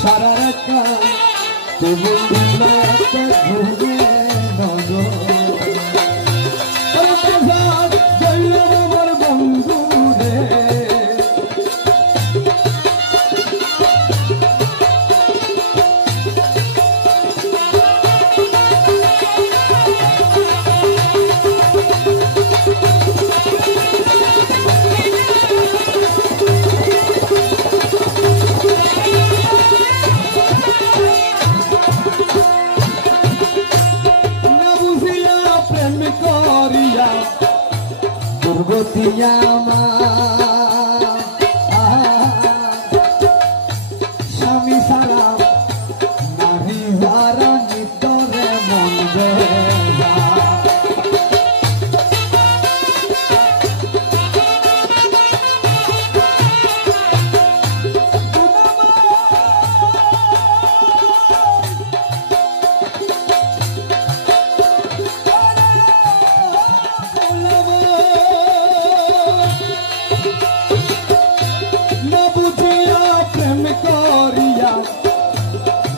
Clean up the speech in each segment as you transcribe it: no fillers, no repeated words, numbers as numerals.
সারা রাখা তুমি ঘুরে আমার বন্ধু রে দুর্গতিয়া স্বামী সারা নারী যারা নিতরে মন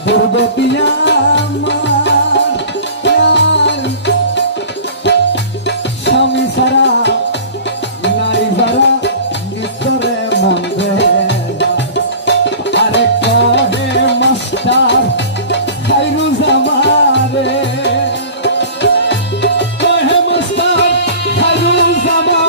দুর্গতিয়া স্বামী সারা নারী যারা নিতরে মন আরে কহে মাস্টার খাইরু জামারে কহে মাস্টার খাইরু জামা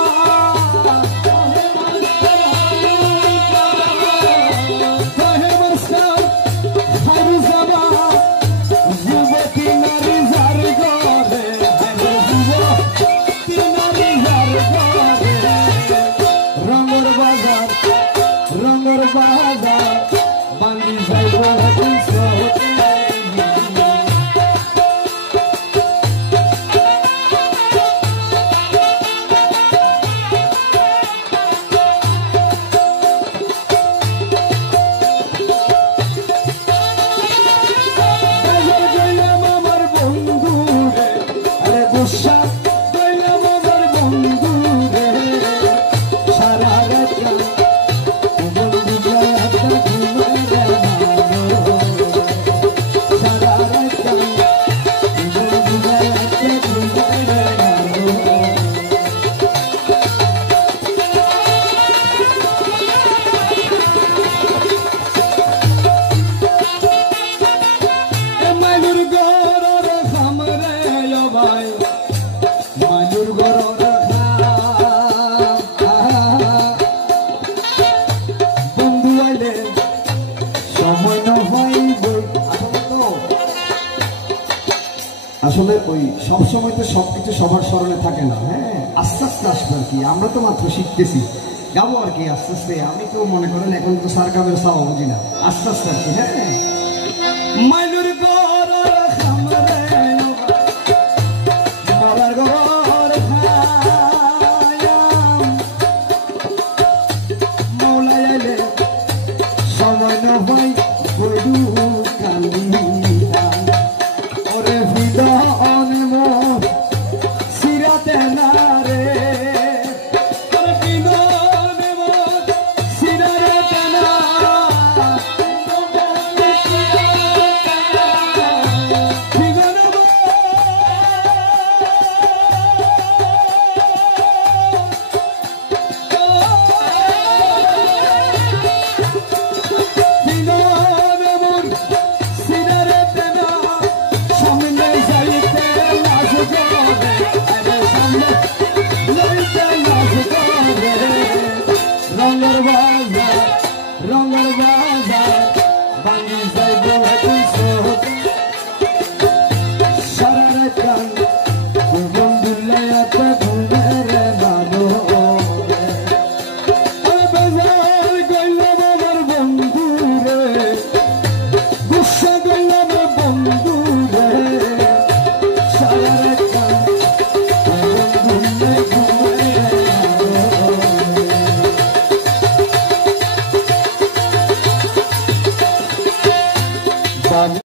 আসলে ওই সব সময় তো সবকিছু সবার স্মরণে থাকে না। হ্যাঁ, আস্তে আস্তে আসবে আর কি। আমরা তো মাত্র শিখতেছি, যাবো আর কি আস্তে আস্তে। আমি তো মনে করেন এখন তো সারকামের চাওয়া বুঝি না, আস্তে আস্তে আর কি। হ্যাঁ, মাইনুর সময় নহয়